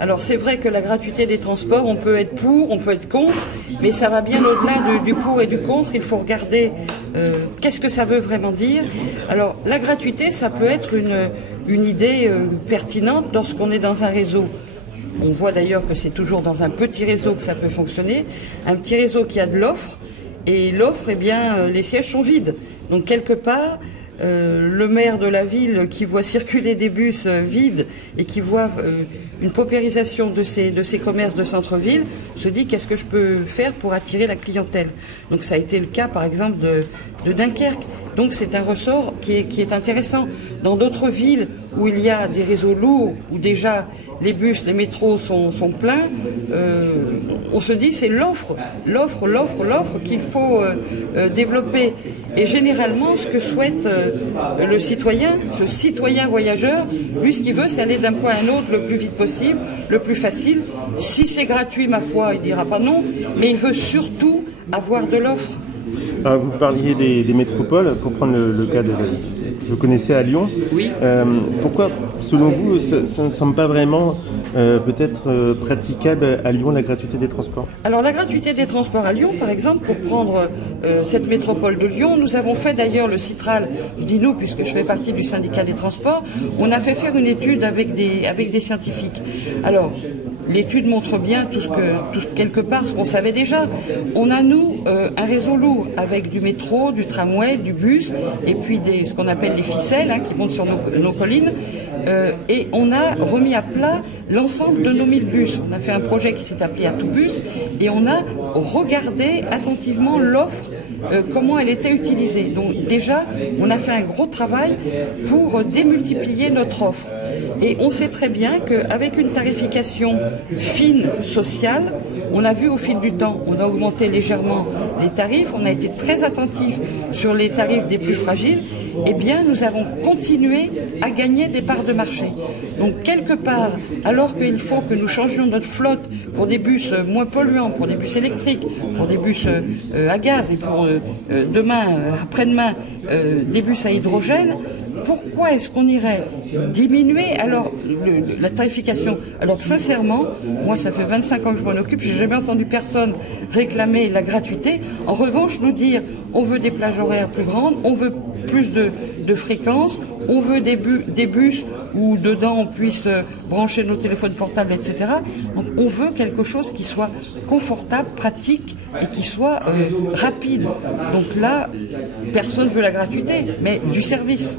Alors c'est vrai que la gratuité des transports, on peut être pour, on peut être contre, mais ça va bien au-delà du pour et du contre. Il faut regarder qu'est-ce que ça veut vraiment dire. Alors la gratuité, ça peut être une idée pertinente lorsqu'on est dans un réseau. On voit d'ailleurs que c'est toujours dans un petit réseau que ça peut fonctionner, un petit réseau qui a de l'offre, et l'offre, eh bien, les sièges sont vides. Donc quelque part, le maire de la ville qui voit circuler des bus vides et qui voit une paupérisation de ces commerces de centre-ville se dit qu'est-ce que je peux faire pour attirer la clientèle. Donc ça a été le cas par exemple de Dunkerque. Donc c'est un ressort qui est intéressant. Dans d'autres villes où il y a des réseaux lourds, où déjà les bus, les métros sont pleins, on se dit c'est l'offre qu'il faut développer. Et généralement ce que souhaite le citoyen, ce citoyen voyageur, lui ce qu'il veut c'est aller d'un point à un autre le plus vite possible, le plus facile. Si c'est gratuit, ma foi, il dira pas non, mais il veut surtout avoir de l'offre. Alors, vous parliez des métropoles, pour prendre le cas de... Vous connaissez à Lyon. Oui. Pourquoi, selon vous, ça ne semble pas vraiment peut-être praticable à Lyon, la gratuité des transports? Alors la gratuité des transports à Lyon, par exemple, pour prendre cette métropole de Lyon, nous avons fait d'ailleurs le Citral, je dis nous puisque je fais partie du syndicat des transports, on a fait faire une étude avec des scientifiques. Alors, l'étude montre bien quelque part ce qu'on savait déjà. On a, nous, un réseau lourd avec du métro, du tramway, du bus, et puis ce qu'on appelle des ficelles qui montent sur nos collines. Et on a remis à plat l'ensemble de nos 1000 bus. On a fait un projet qui s'est appelé Atoubus et on a regardé attentivement l'offre, comment elle était utilisée. Donc déjà, on a fait un gros travail pour démultiplier notre offre. Et on sait très bien qu'avec une tarification fine, sociale, on a vu au fil du temps, on a augmenté légèrement les tarifs, on a été très attentif sur les tarifs des plus fragiles, eh bien nous avons continué à gagner des parts de marché. Donc quelque part, alors qu'il faut que nous changions notre flotte pour des bus moins polluants, pour des bus électriques, pour des bus à gaz et pour demain, après-demain, des bus à hydrogène, pourquoi est-ce qu'on irait diminuer alors la tarification? Alors que sincèrement, moi ça fait 25 ans que je m'en occupe, j'ai jamais entendu personne réclamer la gratuité. En revanche, nous dire on veut des plages horaires plus grandes, on veut plus de fréquences, on veut des bus où dedans on puisse brancher nos téléphones portables, etc. Donc on veut quelque chose qui soit confortable, pratique et qui soit rapide. Donc là, personne ne veut la gratuité, mais du service.